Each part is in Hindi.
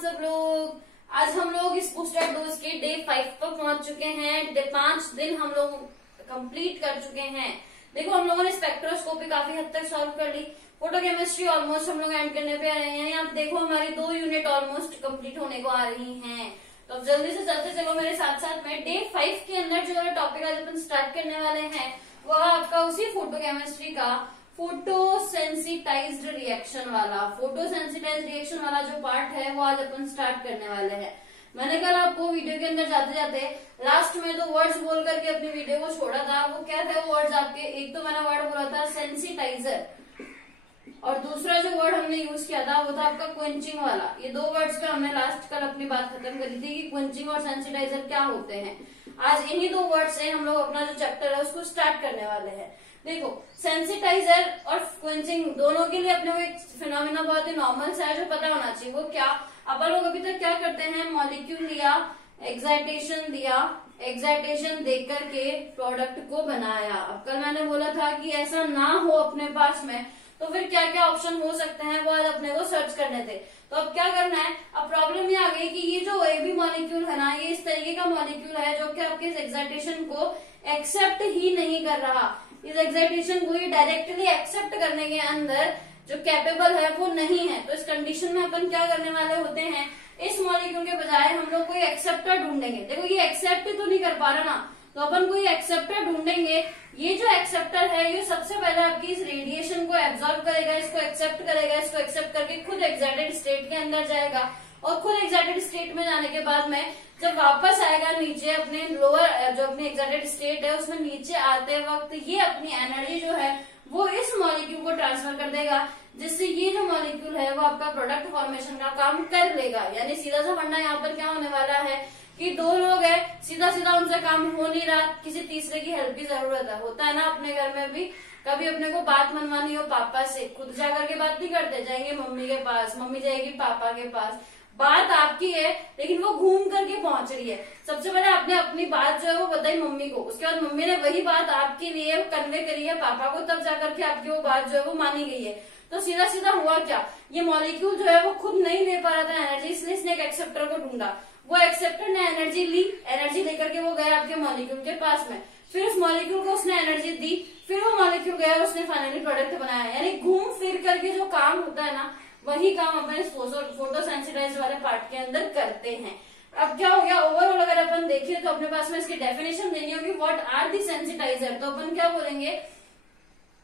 सब लोग। आज हम लोग इस बूस्टर डोज के डे 5 पर पहुंच चुके हैं। 5 दिन हम लोग कंप्लीट कर चुके हैं। देखो हम लोगों ने स्पेक्ट्रोस्कोपी काफी हद तक सॉल्व कर ली। फोटोकेमिस्ट्री ऑलमोस्ट हम लोग एंड करने पे आ रहे हैं। आप देखो हमारी 2 यूनिट ऑलमोस्ट कंप्लीट होने को आ रही हैं। तो अब जल्दी से चलते चलो मेरे साथ साथ में। डे 5 के अंदर जो है टॉपिक आज अपन स्टार्ट करने वाले हैं वह आपका उसी फोटोकेमिस्ट्री का फोटोसेंसिटाइज्ड रिएक्शन वाला जो पार्ट है वो आज अपन स्टार्ट करने वाले हैं। मैंने कल आपको वीडियो के अंदर जाते जाते लास्ट में तो वर्ड्स बोल करके अपनी वीडियो को छोड़ा था। वो क्या थे वर्ड्स आपके? एक तो मैंने वर्ड बोला था सेंसिटाइजर और दूसरा जो वर्ड हमने यूज किया था वो था आपका क्वेंचिंग वाला। ये 2 वर्ड्स पे हमने लास्ट कल अपनी बात खत्म करी थी कि क्वेंचिंग और सेंसिटाइजर क्या होते हैं। आज इन्हीं 2 वर्ड से हम लोग अपना जो चैप्टर है उसको स्टार्ट करने वाले हैं। देखो सेंसिटाइजर और क्वेंचिंग दोनों के लिए अपने को एक फिनोमेना बहुत ही नॉर्मल सा है जो पता होना चाहिए। वो क्या? अपन लोग अभी तक क्या करते हैं, मॉलिक्यूल लिया, एक्साइटेशन देख करके प्रोडक्ट को बनाया। अब कल मैंने बोला था कि ऐसा ना हो अपने पास में तो फिर क्या क्या ऑप्शन हो सकते हैं वो आज अपने को सर्च करने थे। तो अब क्या करना है, अब प्रॉब्लम ये आ गई कि ये जो AB मॉलिक्यूल है ना, ये इस तरीके का मॉलिक्यूल है जो कि आपके इस एक्साइटेशन को एक्सेप्ट ही नहीं कर रहा। इस एक्साइटेशन को ये डायरेक्टली एक्सेप्ट करने के अंदर जो कैपेबल है वो नहीं है। तो इस कंडीशन में अपन क्या करने वाले होते हैं, इस मॉलिक्यूल के बजाय हम लोग कोई एक्सेप्टर ढूंढेंगे। देखो ये एक्सेप्ट तो नहीं कर पा रहा ना, तो अपन कोई एक्सेप्टर ढूंढेंगे। ये जो एक्सेप्टर है ये सबसे पहले आपकी इस रेडिएशन को एब्जॉर्ब करेगा, इसको एक्सेप्ट करेगा, इसको एक्सेप्ट करके खुद एक्साइटेड स्टेट के अंदर जाएगा और खुद एक्साइटेड स्टेट में जाने के बाद में जब वापस आएगा नीचे अपने लोअर जो अपनी एक्साइटेड स्टेट है उसमें नीचे आते वक्त ये अपनी एनर्जी जो है वो इस मॉलिक्यूल को ट्रांसफर कर देगा, जिससे ये जो मॉलिक्यूल है वो आपका प्रोडक्ट फॉर्मेशन का काम कर लेगा। यानी सीधा सा फंडा यहाँ पर क्या होने वाला है कि 2 लोग हैं, सीधा सीधा उनसे काम हो नहीं रहा, किसी तीसरे की हेल्प की जरूरत है। होता है ना अपने घर में भी, कभी अपने को बात मनवानी हो पापा से, खुद जाकर के बात नहीं करते, जाएंगे मम्मी के पास, मम्मी जाएगी पापा के पास। बात आपकी है लेकिन वो घूम करके पहुंच रही है। सबसे पहले आपने अपनी बात जो है वो बताई मम्मी को, उसके बाद मम्मी ने वही बात आपके लिए कन्वे करी है पापा को, तब जाकर के आपकी वो बात जो है वो मानी गई है। तो सीधा सीधा हुआ क्या, ये मॉलिक्यूल जो है वो खुद नहीं ले पा रहा था एनर्जी, इसलिए इसने एक एक्सेप्टर को ढूंढा। वो एक्सेप्टर ने एनर्जी ली, एनर्जी लेकर के वो गया आपके मॉलिक्यूल के पास में, फिर उस मॉलिक्यूल को उसने एनर्जी दी, फिर वो मॉलिक्यूल गया और उसने फाइनली प्रोडक्ट बनाया। यानी घूम फिर करके जो काम होता है ना वही काम अपन इस फोटोसेंसिटाइज वाले पार्ट के अंदर करते हैं। अब क्या हो गया, ओवरऑल अगर अपन देखें तो अपने पास में इसकी डेफिनेशन देनी होगी, व्हाट आर दी सेंसिटाइजर। तो अपन क्या बोलेंगे,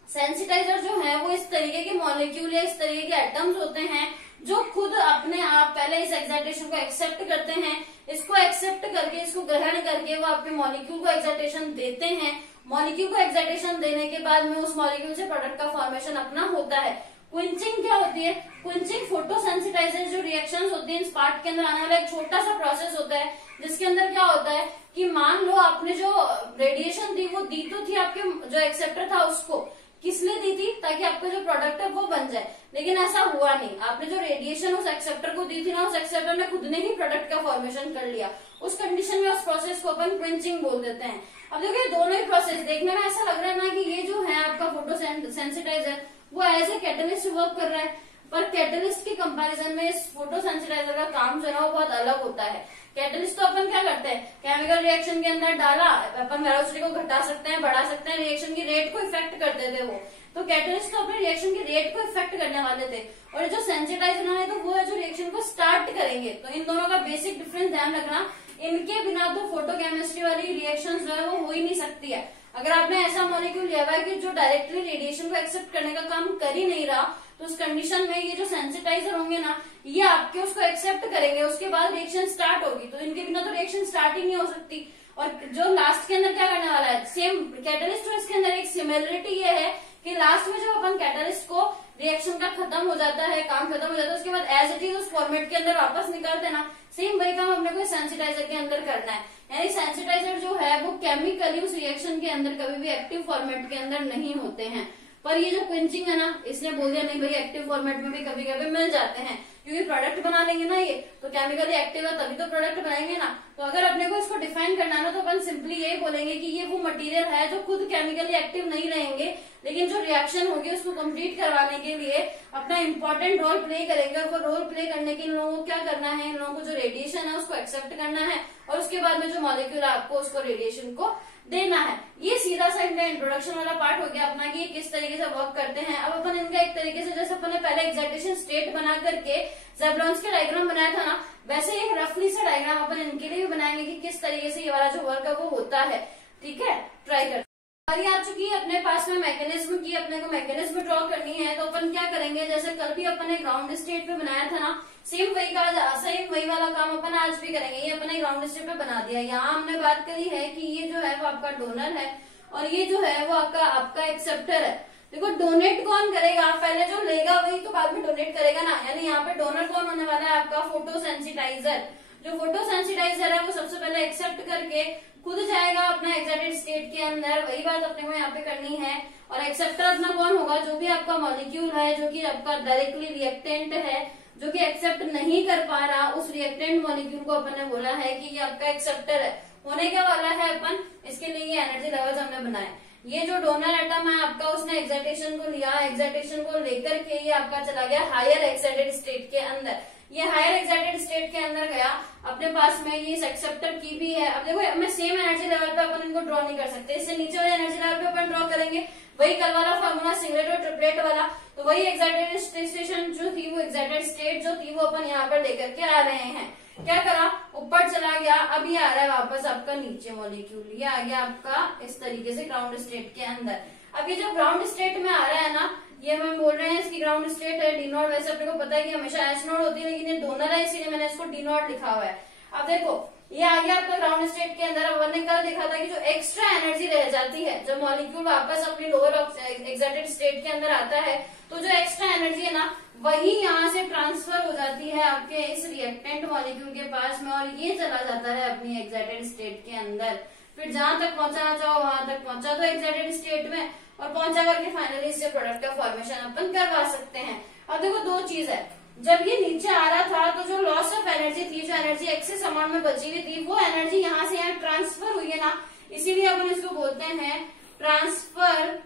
सेंसिटाइजर जो है वो इस तरीके के मॉलिक्यूल या इस तरीके के एटम्स होते हैं जो खुद अपने आप पहले इस एक्साइटेशन को एक्सेप्ट करते हैं, इसको एक्सेप्ट करके इसको ग्रहण करके वो आपके मॉलिक्यूल को एक्साइटेशन देते हैं। मॉलिक्यूल को एक्साइटेशन देने के बाद में उस मॉलिक्यूल से प्रोडक्ट का फॉर्मेशन अपना होता है। क्विंचिंग क्या होती है, क्विंचिंग फोटोसेंसिटाइजर जो रिएक्शंस होती है इस पार्ट के अंदर आने वाला एक छोटा सा प्रोसेस होता है, जिसके अंदर क्या होता है कि मान लो आपने जो रेडिएशन दी वो दी तो थी आपके जो एक्सेप्टर था उसको, किस लिए दी थी, ताकि आपका जो प्रोडक्ट है वो बन जाए, लेकिन ऐसा हुआ नहीं। आपने जो रेडिएशन उस एक्सेप्टर को दी थी ना, उस एक्सेप्टर ने खुद ने ही प्रोडक्ट का फॉर्मेशन कर लिया। उस कंडीशन में उस प्रोसेस को अपन क्विंचिंग बोल देते हैं। अब देखिए दोनों ही प्रोसेस देखने में ऐसा लग रहा है ना कि ये जो है आपका फोटोसेंसिटाइजर वो एज ए कैटलिस्ट वर्क कर रहा है, पर कैटलिस्ट के कंपैरिजन में इस फोटोसेंसिटाइजर का काम जो है वो बहुत अलग होता है। कैटलिस्ट तो अपन क्या करते हैं, केमिकल रिएक्शन के अंदर डाला, अपन वेलोसिटी को घटा सकते हैं, बढ़ा सकते हैं, रिएक्शन की रेट को इफेक्ट करते थे वो। तो कैटलिस्ट तो अपने रिएक्शन की रेट को इफेक्ट करने वाले थे, और जो सेंसिटाइजर है तो वो है जो रिएक्शन को स्टार्ट करेंगे। तो इन दोनों का बेसिक डिफरेंस ध्यान रखना, इनके बिना तो फोटोकेमिस्ट्री वाली रिएक्शन जो है वो हो ही नहीं सकती है। अगर आपने ऐसा मॉलिक्यूल लिया हुआ है कि जो डायरेक्टली रेडिएशन को एक्सेप्ट करने का काम कर ही नहीं रहा, तो उस कंडीशन में ये जो सेंसिटाइजर होंगे ना ये आपके उसको एक्सेप्ट करेंगे, उसके बाद रिएक्शन स्टार्ट होगी। तो इनके बिना तो रिएक्शन स्टार्ट ही नहीं हो सकती। और जो लास्ट के अंदर क्या करने वाला है, सेम कैटलिस्ट और इसके अंदर एक सिमिलरिटी ये है कि लास्ट में जब अपन कैटलिस्ट को रिएक्शन का खत्म हो जाता है, काम खत्म हो जाता है, उसके बाद एज इट इज उस फॉर्मेट के अंदर वापस निकालते हैं ना, सेम वही काम अपने को सेंसिटाइजर के अंदर करना है। यानी सेंसिटाइजर जो है वो केमिकली उस रिएक्शन के अंदर कभी भी एक्टिव फॉर्मेट के अंदर नहीं होते हैं। पर ये जो क्विंचिंग है ना, इसने बोल दिया नहीं भाई एक्टिव फॉर्मेट में भी कभी कभी मिल जाते हैं, क्योंकि प्रोडक्ट बना लेंगे ना ये, तो केमिकली एक्टिव है तभी तो प्रोडक्ट बनाएंगे ना। तो अगर अपने को इसको डिफाइन करना है ना, तो अपन सिंपली यही बोलेंगे कि ये वो मटेरियल है जो खुद केमिकली एक्टिव नहीं रहेंगे, लेकिन जो रिएक्शन होगी उसको कंप्लीट करवाने के लिए अपना इंपॉर्टेंट रोल प्ले करेंगे। और वो रोल प्ले करने के इन लोगों को क्या करना है, इन लोगों को जो रेडिएशन है उसको एक्सेप्ट करना है, और उसके बाद में जो मॉलिक्यूल है आपको उसको रेडिएशन को देना है। ये सीधा सा इनका इंट्रोडक्शन वाला पार्ट हो गया अपना कि ये किस तरीके से वर्क करते हैं। अब अपन इनका एक तरीके से, जैसे अपन ने पहले एक्साइटेशन स्टेट बना करके ज़ेब्रॉन्स के डायग्राम बनाया था ना, वैसे एक रफली सा डायग्राम अपन इनके लिए भी बनाएंगे कि किस तरीके से ये वाला जो वर्क है वो होता है। ठीक है, ट्राई कर। हमारी आ चुकी है अपने पास में मैकेनिज्म की, अपने को मैकेनिज्म ड्रॉ करनी है। तो अपन क्या करेंगे, जैसे कल भी अपन ने ग्राउंड स्टेट पे बनाया था ना, सेम वही वाला काम अपन आज भी करेंगे। ये अपने ग्राउंड स्टेट पे बना दिया। यहाँ हमने बात करी है कि ये जो है वो आपका डोनर है और ये जो है वो आपका एक्सेप्टर है। देखो डोनेट कौन करेगा, पहले जो लेगा वही तो बाद में डोनेट करेगा ना। यानी यहाँ पे डोनर कौन होने वाला है, आपका फोटोसेंसिटाइजर। जो फोटोसेंसिटाइजर है वो सबसे पहले एक्सेप्ट करके खुद जाएगा अपना एक्साइटेड स्टेट के अंदर। वही बात अपने को यहाँ पे करनी है। और एक्सेप्टर अपना कौन होगा, जो भी आपका मॉलिक्यूल है जो कि आपका डायरेक्टली रिएक्टेंट है, जो कि एक्सेप्ट नहीं कर पा रहा, उस रिएक्टेंट मॉलिक्यूल को अपन ने बोला है कि ये आपका एक्सेप्टर है। होने क्या वाला है अपन, इसके लिए ये एनर्जी लेवल्स हमने बनाए। ये जो डोनर एटम है आपका, उसने एक्साइटेशन को लिया, एक्साइटेशन को लेकर के ये आपका चला गया हायर एक्साइटेड स्टेट के अंदर। ये हायर एक्साइटेड स्टेट के अंदर गया, अपने पास में ये इस एक्सेप्टर की भी है। अब देखो मैं सेम एनर्जी लेवल पे अपन इनको ड्रॉ नहीं कर सकते, इससे नीचे वाले एनर्जी लेवल पे अपन ड्रॉ करेंगे। वही कल वाला फॉर्मूला सिंगलेट और ट्रिपलेट वाला, तो वही एक्साइटेड स्टेशन जो थी, वो एक्साइटेड स्टेट जो थी वो अपन यहाँ पर लेकर के आ रहे हैं। क्या करा, ऊपर चला गया, अब ये आ रहा है वापस आपका नीचे मॉलिक्यूल, ये आ गया आपका इस तरीके से ग्राउंड स्टेट के अंदर। अब ये जो ग्राउंड स्टेट में आ रहा है ना, ये हम बोल रहे हैं इसकी ग्राउंड स्टेट है डी नॉट। वैसे अपने को पता है कि हमेशा एस नॉट होती है, लेकिन ये डोनर है इसीलिए मैंने इसको डी नॉट लिखा हुआ है। अब देखो ये आ गया आपका ग्राउंड स्टेट के अंदर। अब हमने कल देखा था कि जो एक्स्ट्रा एनर्जी रह जाती है जब मॉलिक्यूल वापस अपनी लोअर एक्साइटेड स्टेट के अंदर आता है, तो जो एक्स्ट्रा एनर्जी है ना वही यहाँ से ट्रांसफर हो जाती है आपके इस रिएक्टेंट मॉलिक्यूल के पास में, और ये चला जाता है अपनी एक्साइटेड स्टेट के अंदर। फिर जहां तक पहुंचाना चाहो वहां तक पहुंचा दो एक्साइटेड स्टेट में, और पहुंचा करके फाइनली इससे प्रोडक्ट का फॉर्मेशन अपन करवा सकते हैं। अब देखो दो चीज है, जब ये नीचे आ रहा था तो जो लॉस ऑफ एनर्जी थी, जो एनर्जी एक्सेस अमाउंट में बची हुई थी, वो एनर्जी यहाँ से यहाँ ट्रांसफर हुई है ना, इसीलिए अपन इसको बोलते हैं ट्रांसफर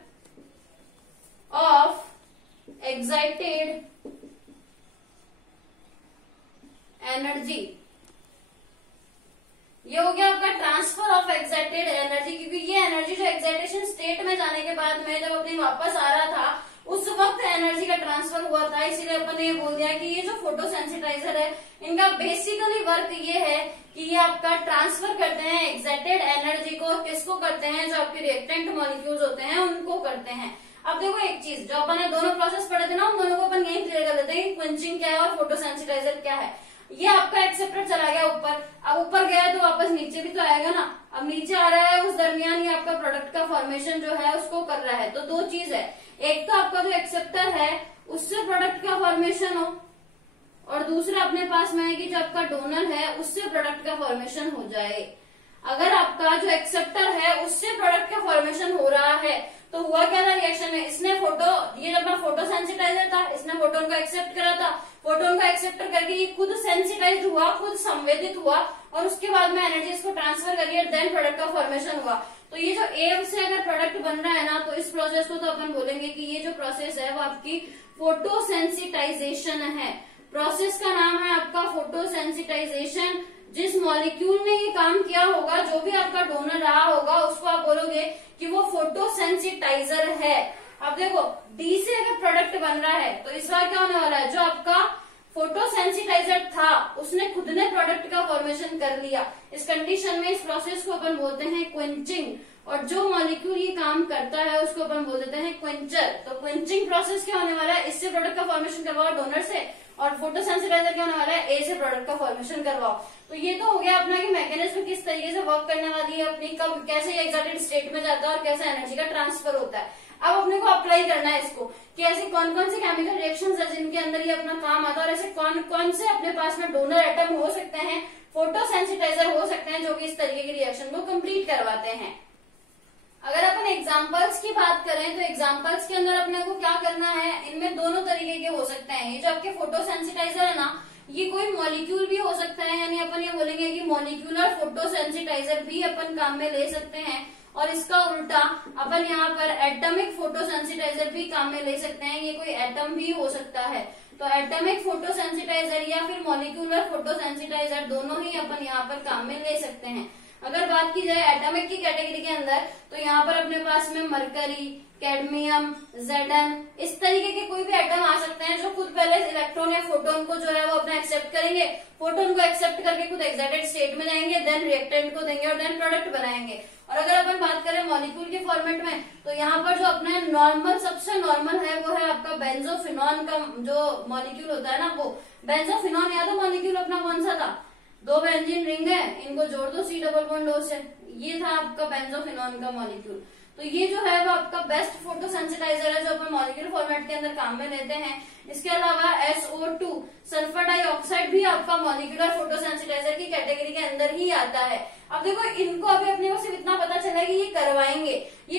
ऑफ एक्साइटेड एनर्जी। ये हो गया आपका ट्रांसफर ऑफ एक्साइटेड एनर्जी, क्योंकि ये एनर्जी जो एक्साइटेशन स्टेट में जाने के बाद में जब अपने वापस आ रहा था उस वक्त एनर्जी का ट्रांसफर हुआ था। इसीलिए अपन ने ये बोल दिया कि ये जो फोटोसेंसिटाइजर है इनका बेसिकली वर्क ये है कि ये आपका ट्रांसफर करते हैं एक्साइटेड एनर्जी को। किसको करते हैं, जो आपके रिएक्टेंट मॉलिक्यूल्स होते हैं उनको करते हैं। अब देखो एक चीज, जो अपन ने दोनों प्रोसेस पढ़े थे ना, उन दोनों को अपन यही क्लियर कर लेते हैं कि क्विंचिंग क्या है और फोटोसेंसिटाइजर क्या है। ये आपका एक्सेप्टर चला गया ऊपर, अब ऊपर गया तो वापस नीचे भी तो आएगा ना। अब नीचे आ रहा है, उस दरमियान ये आपका प्रोडक्ट का फॉर्मेशन जो है उसको कर रहा है। तो दो चीज है, एक तो आपका जो एक्सेप्टर है उससे प्रोडक्ट का फॉर्मेशन हो, और दूसरा अपने पास में है कि जो आपका डोनर है उससे प्रोडक्ट का फॉर्मेशन हो जाए। अगर आपका जो एक्सेप्टर है उससे प्रोडक्ट का फॉर्मेशन हो रहा है, तो हुआ क्या था रिएक्शन में, इसने ये जब फोटो सेंसिटाइजर था, इसने फोटोन को एक्सेप्ट करा था, फोटोन को एक्सेप्ट करके ये खुद सेंसिटाइज हुआ, खुद संवेदित हुआ, और उसके बाद में एनर्जी इसको ट्रांसफर करिए, देन प्रोडक्ट का फॉर्मेशन हुआ। तो ये जो एम से अगर प्रोडक्ट बन रहा है ना, तो इस प्रोसेस को तो अपन बोलेंगे कि ये जो प्रोसेस है वो आपकी फोटोसेंसिटाइजेशन है। प्रोसेस का नाम है आपका फोटोसेंसिटाइजेशन। जिस मॉलिक्यूल ने ये काम किया होगा, जो भी आपका डोनर रहा होगा, उसको आप बोलोगे कि वो फोटोसेंसिटाइजर है। अब देखो डी से अगर प्रोडक्ट बन रहा है तो इस बार क्या होने वाला है, जो आपका फोटोसेंसिटाइजर था उसने खुद ने प्रोडक्ट का फॉर्मेशन कर लिया। इस कंडीशन में इस प्रोसेस को अपन बोलते हैं क्विंचिंग, और जो मॉलिक्यूल ये काम करता है उसको अपन बोल देते हैं क्विंचर। तो क्विंचिंग प्रोसेस क्या होने वाला है, इससे प्रोडक्ट का फॉर्मेशन करवाओ डोनर से, और फोटोसेंसिटाइजर क्या होने वाला है, ए से प्रोडक्ट का फॉर्मेशन करवाओ। तो ये तो हो गया अपना कि मैकेनिज्म किस तरीके से वर्क करने वाली है अपनी, कब कैसे एक्साइटेड स्टेट में जाता है और कैसे एनर्जी का ट्रांसफर होता है। अब अपने को अप्लाई करना है इसको कि ऐसी कौन कौन से केमिकल रिएक्शंस है जिनके अंदर ये अपना काम आता है, और ऐसे कौन कौन से अपने पास में डोनर एटम हो सकते हैं, फोटोसेंसिटाइजर हो सकते हैं, जो कि इस तरीके की रिएक्शन को कंप्लीट करवाते हैं। अगर अपन एग्जाम्पल्स की बात करें तो एग्जाम्पल्स के अंदर अपने को क्या करना है, इनमें दोनों तरीके के हो सकते हैं। ये जो आपके फोटोसेंसिटाइजर है ना, ये कोई मॉलिक्यूल भी हो सकता है, यानी अपन ये बोलेंगे कि मॉलिक्यूलर फोटोसेंसिटाइजर भी अपन काम में ले सकते हैं। और इसका उल्टा अपन यहाँ पर एटॉमिक फोटोसेंसिटाइजर भी काम में ले सकते हैं, ये कोई एटम भी हो सकता है। तो एटॉमिक फोटोसेंसिटाइजर या फिर मॉलिक्यूलर फोटोसेंसिटाइजर दोनों ही अपन यहाँ पर काम में ले सकते हैं। अगर बात की जाए एटॉमिक की कैटेगरी के अंदर, तो यहाँ पर अपने पास में मरकरी, कैडमियम, जेडन, इस तरीके के कोई भी एटम आ सकते हैं जो खुद पहले इलेक्ट्रॉन या फोटोन को जो है वो अपना एक्सेप्ट करेंगे, फोटोन को एक्सेप्ट करके खुद एक्साइटेड स्टेट में जाएंगे, देन रिएक्टेंट को देंगे और देन प्रोडक्ट बनाएंगे। और अगर अपन बात करें मॉलिक्यूल के फॉर्मेट में, तो यहाँ पर जो अपना नॉर्मल, सबसे नॉर्मल है वो है आपका बेंजोफिनॉन का जो मॉलिक्यूल होता है ना, वो बेंजोफिनॉन। याद है मॉलिक्यूल अपना कौन सा था, 2 बेंजीन रिंग है, इनको जोड़ दो C डबल बॉन्ड O से, ये था आपका बेंजोफिनॉन का मॉलिक्यूल। तो ये जो है वो आपका बेस्ट फोटोसेंसिटाइजर है जो अपन मॉलिक्यूल फॉर्मेट के अंदर काम में लेते हैं। इसके अलावा SO2 सल्फर डाइऑक्साइड भी आपका मॉलिक्यूलर फोटोसेंसिटाइजर की कैटेगरी के अंदर ही आता है। अब देखो, इनको अभी अपने को सिर्फ इतना पता चला कि ये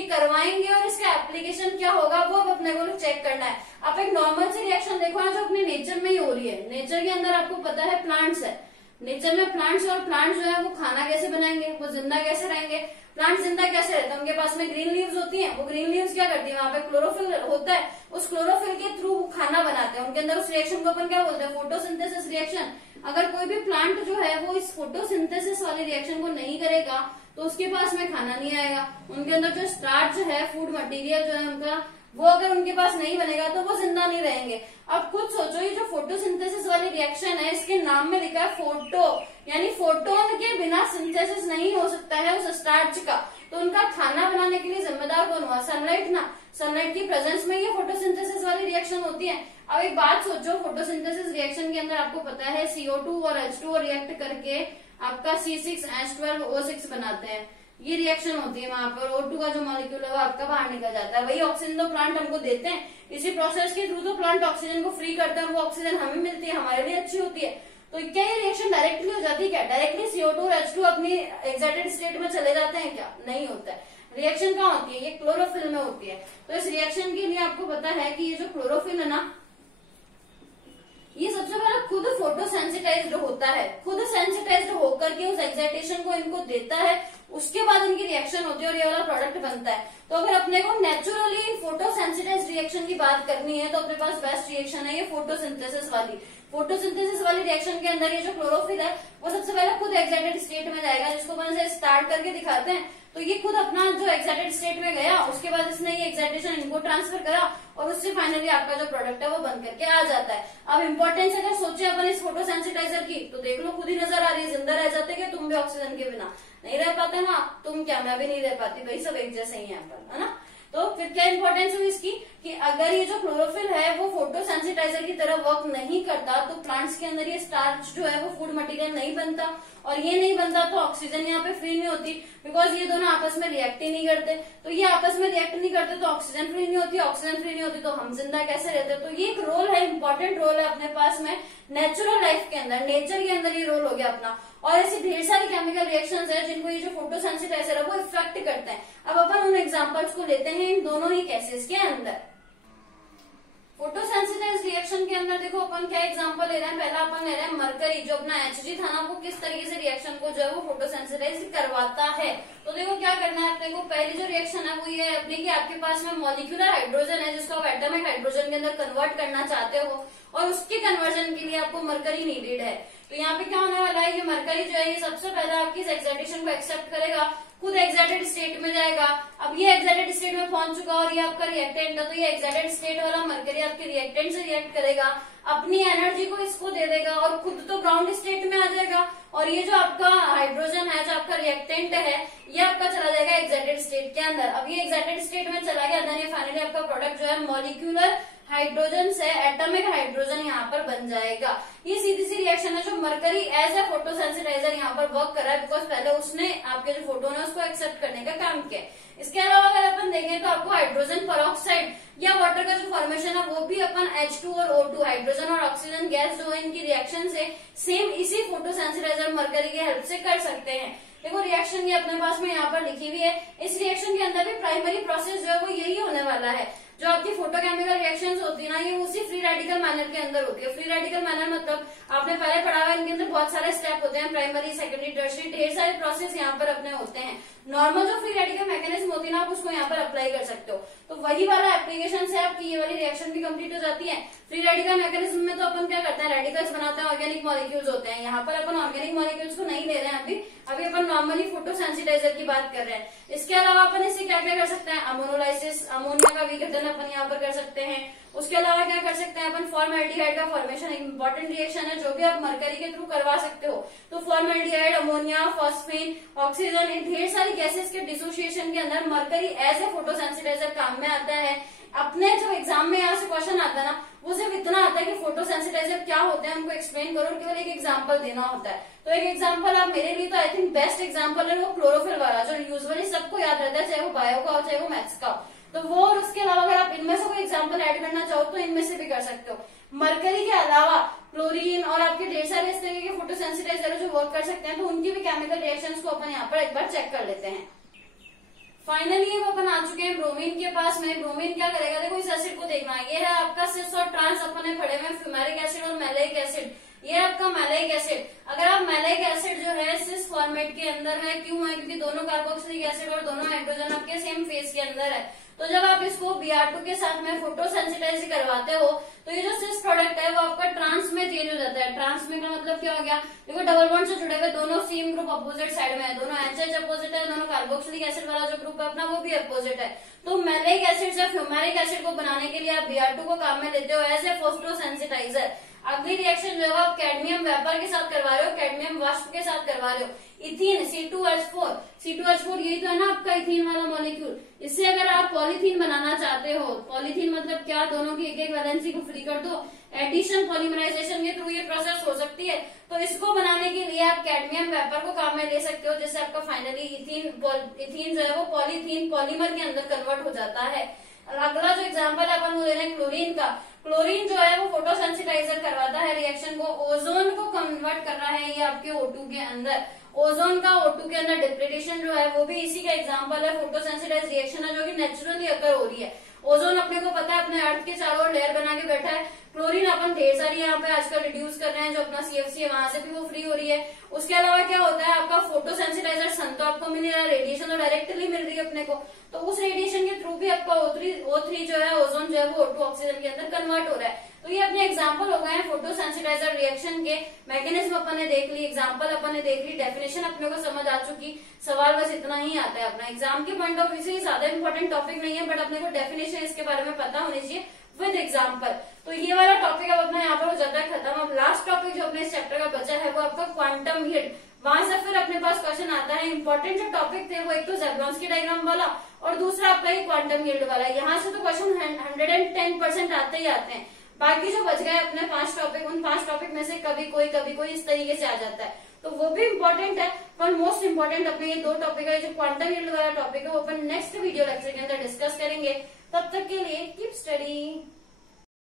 करवाएंगे और इसका एप्लीकेशन क्या होगा वो अब अपने को चेक करना है। आप एक नॉर्मल सी रिएक्शन देखो ना जो अपने नेचर में ही हो रही है। नेचर के अंदर आपको पता है प्लांट्स है, नेचर में प्लांट्स, और प्लांट्स जो है वो खाना कैसे बनाएंगे, वो जिंदा कैसे रहेंगे। प्लांट जिंदा कैसे रहते हैं, उनके पास में ग्रीन लीव्स होती हैं, वो ग्रीन लीव्स क्या करती है, वहां पे क्लोरोफिल होता है, उस क्लोरोफिल के थ्रू खाना बनाते हैं। उनके अंदर उस रिएक्शन को अपन क्या बोलते हैं, फोटोसिंथेसिस रिएक्शन। अगर कोई भी प्लांट जो है वो इस फोटोसिंथेसिस वाली रिएक्शन को नहीं करेगा तो उसके पास में खाना नहीं आएगा। उनके अंदर जो स्टार्च है, फूड मटेरियल जो है उनका, वो अगर उनके पास नहीं बनेगा तो वो जिंदा नहीं रहेंगे। अब खुद सोचो, ये जो फोटोसिंथेसिस वाली रिएक्शन है, इसके नाम में लिखा है फोटो, यानी फोटोन के बिना सिंथेसिस नहीं हो सकता है उस स्टार्च का। तो उनका खाना बनाने के लिए जिम्मेदार कौन हुआ, सनलाइट ना। सनलाइट की प्रेजेंस में ये फोटोसिंथेसिस वाली रिएक्शन होती है। अब एक बात सोचो, फोटोसिंथेसिस रिएक्शन के अंदर आपको पता है CO2 और H2O रिएक्ट करके आपका C6H12O6 बनाते हैं। ये रिएक्शन होती है, वहां पर O2 का जो मॉलिक्यूल है वो आपका बाहर निकल जाता है। वही ऑक्सीजन तो प्लांट हमको देते हैं, इसी प्रोसेस के थ्रू तो प्लांट ऑक्सीजन को फ्री करता है, वो ऑक्सीजन हमें मिलती है, हमारे लिए अच्छी होती है। तो क्या ये रिएक्शन डायरेक्टली हो जाती है क्या, डायरेक्टली CO2 और H2 अपनी एक्साइटेड स्टेट में चले जाते हैं क्या, नहीं होता है। रिएक्शन कहाँ होती है, ये क्लोरोफिल में होती है। तो इस रिएक्शन के लिए आपको पता है कि ये जो क्लोरोफिल है ना, ये सबसे पहले खुद फोटोसेंसिटाइज्ड होता है, खुद सेंसिटाइज्ड होकर के उस एक्साइटेशन को इनको देता है, उसके बाद इनकी रिएक्शन होती है और ये वाला प्रोडक्ट बनता है। तो अगर अपने को नेचुरली फोटोसेंसिटाइज्ड रिएक्शन की बात करनी है तो अपने पास बेस्ट रिएक्शन है ये फोटोसिंथेसिस वाली। फोटोसिंथेसिस वाली रिएक्शन के अंदर ये जो क्लोरोफिल है वो सबसे पहले खुद एक्साइटेड स्टेट में जाएगा, जिसको अपन से स्टार्ट करके दिखाते हैं। तो ये खुद अपना जो एक्साइटेड स्टेट में गया, उसके बाद इसने ये एक्साइटेशन इनको ट्रांसफर करा और उससे फाइनली आपका जो प्रोडक्ट है वो बन करके आ जाता है। अब इंपॉर्टेंस अगर सोचे अपन इस फोटोसेंसिटाइजर की, तो देख लो खुद ही नजर आ रही है, जिंदा रह जाते कि तुम भी ऑक्सीजन के बिना नहीं रह पाते ना, तुम क्या, मैं भी नहीं रह पाती, भाई सब एक जैसे ही है अपन, है ना। तो फिर क्या इंपॉर्टेंस हुई इसकी कि अगर ये जो क्लोरोफिल है वो फोटोसेंसिटाइजर की तरह वर्क नहीं करता तो प्लांट्स के अंदर ये स्टार्च जो है वो फूड मटेरियल नहीं बनता, और ये नहीं बनता तो ऑक्सीजन यहाँ पे फ्री नहीं होती, बिकॉज ये दोनों आपस में रिएक्ट ही नहीं करते। तो ये आपस में रिएक्ट नहीं करते तो ऑक्सीजन फ्री नहीं होती, ऑक्सीजन फ्री नहीं होती तो हम जिंदा कैसे रहते। तो ये एक रोल है, इंपॉर्टेंट रोल है अपने पास में नेचुरल लाइफ के अंदर, नेचर के अंदर ये रोल हो गया अपना। और ऐसी ढेर सारी केमिकल रिएक्शंस है जिनको ये जो फोटोसेंसिटाइजर है वो इफेक्ट करते हैं। अब अपन उन एग्जांपल्स को लेते हैं इन दोनों ही केसेस के अंदर। फोटोसेंसिटाइज रिएक्शन के अंदर देखो अपन क्या एग्जांपल ले रहे हैं। पहला अपन ले रहे हैं मरकरी, जो अपना Hg था ना, वो किस तरीके से रिएक्शन को जो है वो फोटोसेंसिटाइज करवाता है। तो देखो क्या करना है अपने को, पहली जो रिएक्शन है वो ये है अपने कि आपके पास में मॉलिक्यूलर हाइड्रोजन है जिसको आप एटॉमिक हाइड्रोजन के अंदर कन्वर्ट करना चाहते हो, और उसके कन्वर्जन के लिए आपको मरकरी नीडेड है। तो यहाँ पे क्या होने वाला है, ये मरकरी जो है ये सबसे पहले आपकी इस एक्साइटेशन को एक्सेप्ट करेगा, खुद एक्साइटेड स्टेट में जाएगा। अब ये एक्साइटेड स्टेट में पहुंच चुका और ये आपका रिएक्टेंट है, तो ये एक्साइटेड स्टेट वाला मरकरी आपके रिएक्टेंट से रिएक्ट करेगा, अपनी एनर्जी को इसको दे देगा और खुद तो ग्राउंड स्टेट में आ जाएगा। और ये जो आपका हाइड्रोजन है, जो आपका रिएक्टेंट है, ये आपका चला जाएगा एक्साइटेड स्टेट के अंदर। अब ये एक्साइटेड स्टेट में चला गया, देन ये फाइनली आपका प्रोडक्ट जो है मॉलिक्यूलर हाइड्रोजन से एटॉमिक हाइड्रोजन यहाँ पर बन जाएगा। ये सीधी सी रिएक्शन है जो मरकरी एज ए फोटोसेंसिटाइजर यहाँ पर वर्क कर रहा है, बिकॉज पहले उसने आपके जो फोटोन है उसको एक्सेप्ट करने का काम किया। इसके अलावा अगर अपन देखें तो आपको हाइड्रोजन परऑक्साइड या वाटर का जो फॉर्मेशन है वो भी अपन H2 और O2 हाइड्रोजन और ऑक्सीजन गैस जो है इनकी रिएक्शन से सेम इसी फोटोसेंसिटाइजर मरकरी की हेल्प से कर सकते हैं। देखो रिएक्शन ये अपने पास में यहाँ पर लिखी हुई है। इस रिएक्शन के अंदर भी प्राइमरी प्रोसेस जो है वो यही होने वाला है। जो आपकी फोटोकेमिकल रिएक्शंस होती है ना, ये उसी फ्री रेडिकल मैनर के अंदर होती है। फ्री रेडिकल मैनर मतलब आपने पहले पढ़ा हुआ, इनके अंदर बहुत सारे स्टेप होते हैं, प्राइमरी, सेकेंडरी, टर्शियरी, ढेर सारे प्रोसेस यहाँ पर अपने होते हैं। नॉर्मल जो फ्री रेडिकल मैकेनिज्म होती है ना, आप उसको यहाँ पर अप्लाई कर सकते हो। तो वही वाला एप्लीकेशन से आपकी ये वाली रिएक्शन भी कंप्लीट हो जाती है। फ्री रेडिकल मैकेनिज्म में तो अपन क्या करते हैं, रेडिकल्स बनाते हैं, ऑर्गेनिक मॉलिक्यूल्स होते हैं। यहाँ पर अपन ऑर्गेनिक मॉलिक्यूल्स को नहीं ले रहे हैं अभी अपन नॉर्मली फोटोसेंसिटाइजर की बात कर रहे हैं। इसके अलावा अपन इससे क्या क्या कर सकते हैं, अमोनोलाइसिस, अमोनिया का विघटन अपन यहाँ पर कर सकते हैं। उसके अलावा क्या कर सकते हैं अपन, फॉर्मल्डिहाइड का फॉर्मेशन, इंपॉर्टेंट रिएक्शन है जो भी आप मरकरी के थ्रू करवा सकते हो। तो फॉर्मल्डिहाइड, अमोनिया, फॉस्फेन, ऑक्सीजन, इन ढेर सारी गैसेस के डिसोसिएशन के अंदर मरकरी एज ए फोटोसेंसिटाइजर काम में आता है। अपने जो एग्जाम में यहाँ से क्वेश्चन आता है ना, वो सिर्फ इतना आता है कि फोटोसेंसिटाइजर क्या होते हैं उनको एक्सप्लेन करो और केवल एक एग्जांपल देना होता है। तो एक एग्जांपल आप मेरे लिए तो आई थिंक बेस्ट एग्जांपल है वो क्लोरोफिल वाला, जो यूजुअली सबको याद रहता है, चाहे वो बायो का हो चाहे वो मैथ्स का हो। तो वो और उसके अलावा अगर आप इनमें से कोई एग्जांपल ऐड करना चाहो तो इनमें से भी कर सकते हो। मरकरी के अलावा क्लोरीन और आपके ढेर सारे इस तरीके के फोटोसेंसिटाइजर जो वर्क कर सकते हैं, तो उनकी भी केमिकल रिएक्शंस को अपन यहाँ पर एक बार चेक कर लेते हैं। फाइनली अब अपन आ चुके हैं ब्रोमीन के पास में। ब्रोमीन क्या करेगा, देखो इस एसिड को देखना है, ये है आपका सिस और ट्रांस अपने पड़े हुए फ्यूमेरिक एसिड और मैलेइक एसिड। ये आपका मैलेइक एसिड, अगर आप मैलेइक एसिड जो है सिस फॉर्मेट के अंदर है, क्यों है, क्योंकि दोनों कार्बोक्सिलिक एसिड और दोनों हाइड्रोजन आपके सेम फेज के अंदर है। तो जब आप इसको Br2 के साथ में फोटोसेंसिटाइज करवाते हो तो ये जो सिस प्रोडक्ट है वो आपका ट्रांस में चेंज हो जाता है। ट्रांस में का मतलब क्या हो गया, देखो डबल बॉन्ड से जुड़े हुए दोनों सेम ग्रुप अपोजिट साइड में है, दोनों HH अपोजिट है, दोनों कार्बोक्सिलिक एसिड वाला जो ग्रुप है अपना वो भी अपोजिट है। तो मैलेइक एसिड से फ्यूमेरिक एसिड को बनाने के लिए आप Br2 को काम में लेते हो एज ए फोटोसेंसिटाइजर। अगली रिएक्शन जो है आप कैडमियम वेपर के साथ करवा रहे हो, कैडमियम वाष्प के साथ करवा रहे हो। इथीन C2H4, C2H4 यही तो है ना आपका इथीन वाला मॉलिक्यूल। इससे अगर आप पॉलीथीन बनाना चाहते हो, पॉलीथीन मतलब क्या, दोनों की एक एक वैलेंसी को फ्री कर दो, एडिशन पॉलीमराइजेशन के थ्रू ये प्रोसेस हो सकती है। तो इसको बनाने के लिए आप कैडमियम वेपर को काम में ले सकते हो, जिससे आपका फाइनली इथीन जो है वो पॉलीथीन पॉलीमर के अंदर कन्वर्ट हो जाता है। अगला जो एग्जांपल है अपन वो ले रहे हैं क्लोरीन का। क्लोरीन जो है वो फोटोसेंसिटाइजर करवाता है रिएक्शन को, ओजोन को कन्वर्ट कर रहा है ये आपके O2 के अंदर। ओजोन का O2 के अंदर डिप्लीटेशन जो है वो भी इसी का एग्जांपल है, फोटोसेंसिटाइज रिएक्शन है जो कि नेचुरली अकर हो रही है। ओजोन अपने को पता है अपने अर्थ के चारों ओर लेयर बना के बैठा है। क्लोरीन अपन ढेर सारी यहाँ पे आजकल रिड्यूस कर रहे हैं, जो अपना CFC है वहां से भी वो फ्री हो रही है। उसके अलावा क्या होता है आपका फोटोसेंसिटाइजर, सन तो आपको मिल रहा है, रेडिएशन तो डायरेक्टली मिल रही है अपने को, तो उस रेडिएशन के थ्रू भी आपका O3 जो है ओजोन जो है वो O2 ऑक्सीजन के अंदर कन्वर्ट हो रहा है। तो ये अपने एग्जाम्पल हो गए हैं फोटोसेंसिटाइजर रिएक्शन के। मैकेनिज्म अपन ने देख ली, एग्जाम्पल अपन ने देख ली, डेफिनेशन अपने को समझ आ चुकी। सवाल बस इतना ही आता है अपना एग्जाम के पॉइंट ऑफ व्यू से, ज्यादा इंपॉर्टेंट टॉपिक नहीं है, बट अपने को डेफिनेशन इसके बारे में पता होनी चाहिए विद एग्जाम्पल। तो ये वाला टॉपिक अब अपना यहाँ पर हो जाता है खत्म। अब लास्ट टॉपिक जो अपने इस चैप्टर का बचा है वो आपका क्वांटम हीट। वहां से फिर अपने पास क्वेश्चन आता है। इंपॉर्टेंट जो टॉपिक थे वो एक तो ज़ेब्रोंस्की डायग्राम वाला और दूसरा आपका ये क्वांटम यील्ड वाला। यहाँ से तो क्वेश्चन 110% आते ही आते हैं। बाकी जो बच गए अपने 5 टॉपिक, उन 5 टॉपिक में से कभी कोई इस तरीके से आ जाता है, तो वो भी इम्पोर्टेंट है। पर मोस्ट इम्पोर्टेंट अपने ये 2 टॉपिक है, जो क्वांटम यील्ड वाला टॉपिक है वो अपन नेक्स्ट वीडियो लेक्चर के अंदर डिस्कस करेंगे। तब तक के लिए कीप स्टडी।